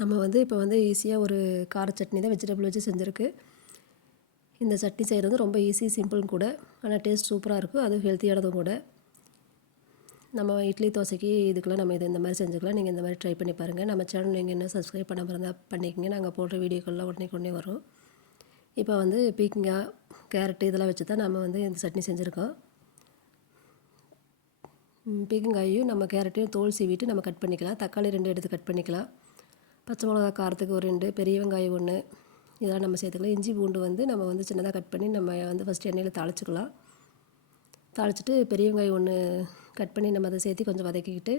நம்ம வந்து இப்போ வந்து ஈஸியாக ஒரு கார சட்னி தான் வெஜிடபிள் வச்சு செஞ்சுருக்கு. இந்த சட்னி செய்கிறது ரொம்ப ஈஸி சிம்பிளும் கூட. ஆனால் டேஸ்ட் சூப்பராக இருக்கும் அதுவும் ஹெல்த்தியானதும் கூட. நம்ம இட்லி தோசைக்கு இதுக்கெல்லாம் நம்ம இதை இந்த மாதிரி செஞ்சுக்கலாம். நீங்கள் இந்த மாதிரி ட்ரை பண்ணி பாருங்கள் நம்ம சேனல் நீங்கள் என்ன சப்ஸ்கிரைப் பண்ண இருந்தால் பண்ணிக்கோங்க. நாங்கள் போடுற வீடியோக்கள்லாம் உடனே உடனே வரும். இப்போ வந்து பீக்கிங்காய் கேரட்டு இதெல்லாம் வச்சு தான் நம்ம வந்து இந்த சட்னி செஞ்சுருக்கோம். பீக்கங்காயும் நம்ம கேரட்டையும் தோல் சீவிட்டு நம்ம கட் பண்ணிக்கலாம். தக்காளி ரெண்டு எடுத்து கட் பண்ணிக்கலாம். பச்சை மிளகா காரத்துக்கு ஒரு ரெண்டு பெரிய வெங்காயம் ஒன்று இதெல்லாம் நம்ம சேர்த்துக்கலாம். இஞ்சி பூண்டு வந்து நம்ம வந்து சின்னதாக கட் பண்ணி நம்ம வந்து ஃபஸ்ட்டு எண்ணெயில் தாளிச்சிக்கலாம். தாளிச்சிட்டு பெரிய வெங்காயம் ஒன்று கட் பண்ணி நம்ம அதை சேர்த்து கொஞ்சம் வதக்கிக்கிட்டு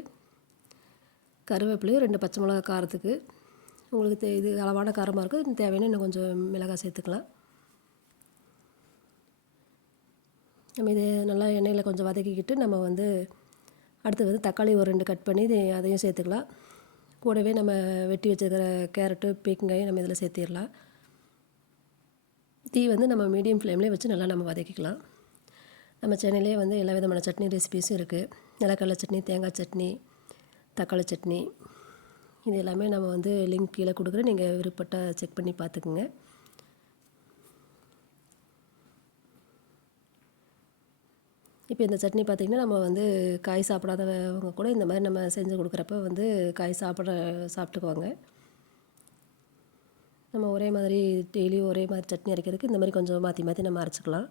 கருவேப்பிலையும் ரெண்டு பச்சை மிளகா காரத்துக்கு. உங்களுக்கு தே இது அளவான காரமாக இருக்கும் தேவையான இன்னும் கொஞ்சம் மிளகாய் சேர்த்துக்கலாம். நம்ம இதை நல்லா எண்ணெயில் கொஞ்சம் வதக்கிக்கிட்டு நம்ம வந்து அடுத்து வந்து தக்காளி ஒரு ரெண்டு கட் பண்ணி அதையும் சேர்த்துக்கலாம். கூடவே நம்ம வெட்டி வச்சுருக்கிற கேரட்டு பீக்கங்காயும் நம்ம இதில் சேர்த்திடலாம். தீ வந்து நம்ம மீடியம் ஃப்ளேம்லேயே வச்சு நல்லா நம்ம வதக்கிக்கலாம். நம்ம சென்னையிலே வந்து எல்லா விதமான சட்னி ரெசிபீஸும் இருக்குது நிலக்கடலை சட்னி தேங்காய் சட்னி தக்காளி சட்னி. இது எல்லாமே நம்ம வந்து லிங்க் கீழே கொடுக்குறேன். நீங்கள் விருப்பப்பட்ட செக் பண்ணி பார்த்துக்குங்க. இப்போ இந்த சட்னி பார்த்திங்கன்னா நம்ம வந்து காய் சாப்பிடாதவங்க கூட இந்த மாதிரி நம்ம செஞ்சு கொடுக்குறப்ப வந்து காய் சாப்பிட சாப்பிட்டுக்குவாங்க. நம்ம ஒரே மாதிரி டெய்லியும் ஒரே மாதிரி சட்னி அரைக்கிறதுக்கு இந்த மாதிரி கொஞ்சம் மாற்றி மாற்றி நம்ம அரைச்சிக்கலாம்.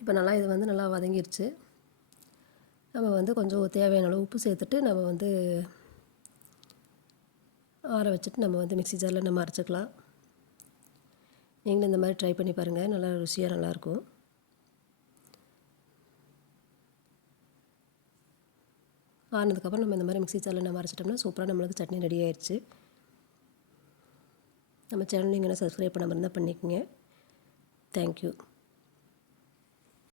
இப்போ நல்லா இது வந்து நல்லா வதங்கிருச்சு. நம்ம வந்து கொஞ்சம் தேவையான அளவு உப்பு சேர்த்துட்டு நம்ம வந்து ஆற வச்சுட்டு நம்ம வந்து மிக்ஸி ஜாரில் நம்ம அரைச்சிக்கலாம். நீங்களும் இந்த மாதிரி ட்ரை பண்ணி பாருங்கள் நல்லா ருசியாக நல்லாயிருக்கும் ஆனதுக்கப்புறம் நம்ம இந்த மாதிரி மிக்ஸி ஜாரில் நம்ம அரைச்சிட்டோம்னா சூப்பராக நம்மளுக்கு சட்னி ரெடி ஆயிடுச்சு நம்ம சேனல் நீங்கள் என்ன பண்ண மாதிரி இருந்தால் பண்ணிக்கோங்க. தேங்க்யூ